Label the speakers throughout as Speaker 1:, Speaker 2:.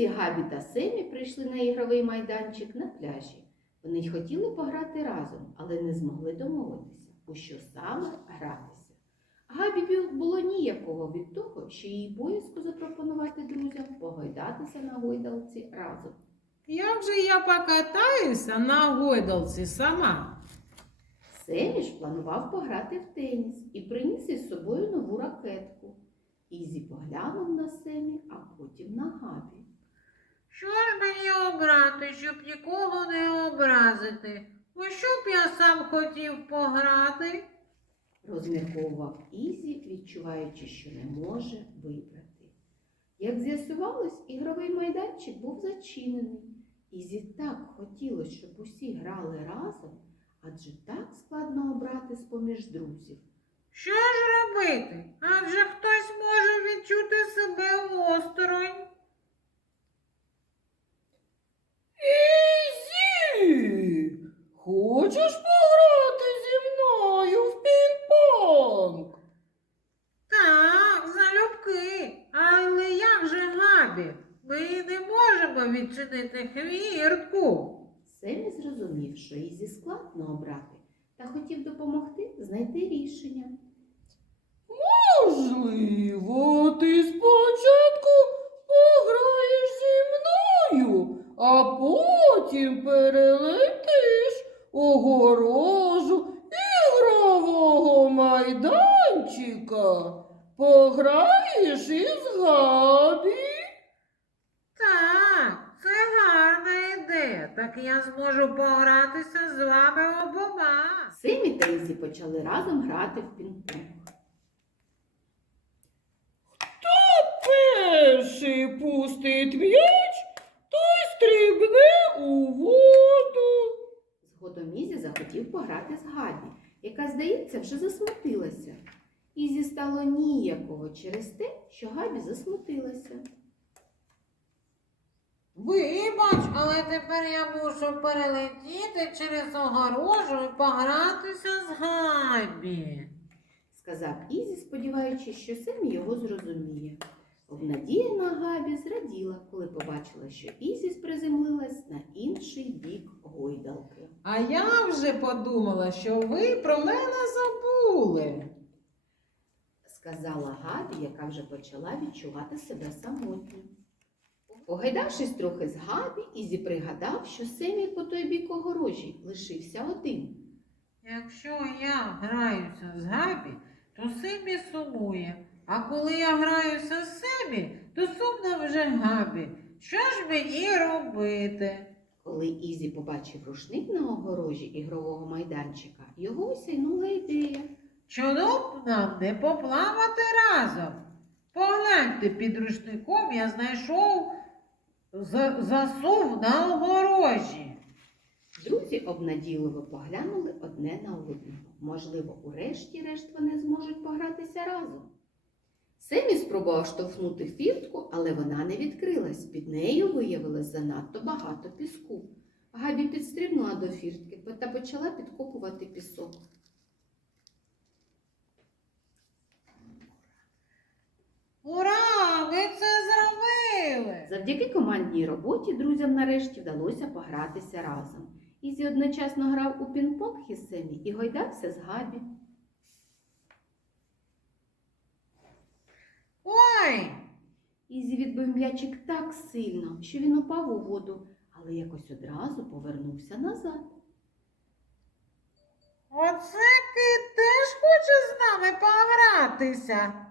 Speaker 1: Ізі, Габі та Семі прийшли на ігровий майданчик на пляжі. Вони й хотіли пограти разом, але не змогли домовитися, у що саме гратися. Габі було ніякого від того, що їй боязко запропонувати друзям погойдатися на гойдалці разом.
Speaker 2: Як же я покатаюся на гойдалці сама?
Speaker 1: Семі ж планував пограти в теніс і приніс із собою нову ракетку. Ізі поглянув на Семі, а потім на Габі.
Speaker 2: Що ж мені обрати, щоб нікого не образити? У що б я сам хотів пограти?
Speaker 1: розмірковував Ізі, відчуваючи, що не може вибрати. Як з'ясувалось, ігровий майданчик був зачинений. Ізі так хотілося, щоб усі грали разом, адже так складно обрати з-поміж друзів.
Speaker 2: Що ж робити? Адже хтось може відчути себе осторонь.
Speaker 3: Ізі, хочеш пограти зі мною в пінг-понг?
Speaker 2: Так, залюбки. Але як же Габі? Ми не можемо відчинити хвіртку.
Speaker 1: Семі зрозумів, що Ізі складно обрати, та хотів допомогти знайти рішення.
Speaker 3: Потім перелетиш огорожу ігрового майданчика. Пограєш із Габі.
Speaker 2: Так, це гарна ідея. Так я зможу погратися з вами обома.
Speaker 1: Семі та Ізі почали разом грати в пінг-понг.
Speaker 3: Перший пустить м'яч, той стрибне у воду.
Speaker 1: Згодом Ізі захотів пограти з Габі, яка, здається, вже засмутилася. Ізі стало ніякого через те, що Габі засмутилася.
Speaker 2: Вибач, але тепер я мушу перелетіти через огорожу і погратися з Габі.
Speaker 1: сказав Ізі, сподіваючись, що Семі його зрозуміє. Обнадіяна Габі зраділа, коли побачила, що Ізі приземлилась на інший бік гойдалки.
Speaker 2: А я вже подумала, що ви про мене забули.
Speaker 1: сказала Габі, яка вже почала відчувати себе самотньо. Погайдавшись трохи з Габі, Ізі пригадав, що Семі по той бік огорожі лишився один.
Speaker 2: Якщо я граюся з Габі, то Семі сумує. А коли я граюся з Семі, то сумно вже Габі. Що ж мені робити?
Speaker 1: Коли Ізі побачив рушник на огорожі ігрового майданчика, його осяйнула ідея.
Speaker 2: Чому б нам не поплавати разом? Погляньте, під рушником я знайшов засув на огорожі.
Speaker 1: Друзі обнадійливо поглянули одне на одного. Можливо, урешті-решт вони зможуть погратися разом. Семі спробував штовхнути фіртку, але вона не відкрилась. Під нею виявилось занадто багато піску. Габі підстрибнула до фіртки та почала підкопувати пісок.
Speaker 2: Ура! Ви це зробили!
Speaker 1: Завдяки командній роботі друзям нарешті вдалося погратися разом. Ізі одночасно грав у пінг-понг із Семі і гойдався з Габі.
Speaker 2: Ой!
Speaker 1: Ізі відбив м'ячик так сильно, що він упав у воду, але якось одразу повернувся назад.
Speaker 2: Оце кит теж хоче з нами погратися.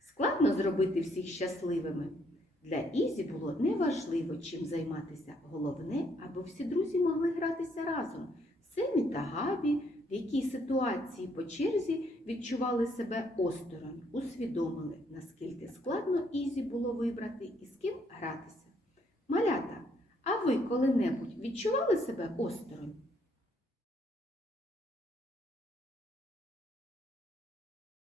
Speaker 1: Складно зробити всіх щасливими. Для Ізі було неважливо, чим займатися. Головне, аби всі друзі могли гратися разом. Семі Габі в якій ситуації по черзі відчували себе осторонь, усвідомили, наскільки складно Ізі було вибрати і з ким гратися. Малята, а ви коли-небудь відчували себе осторонь?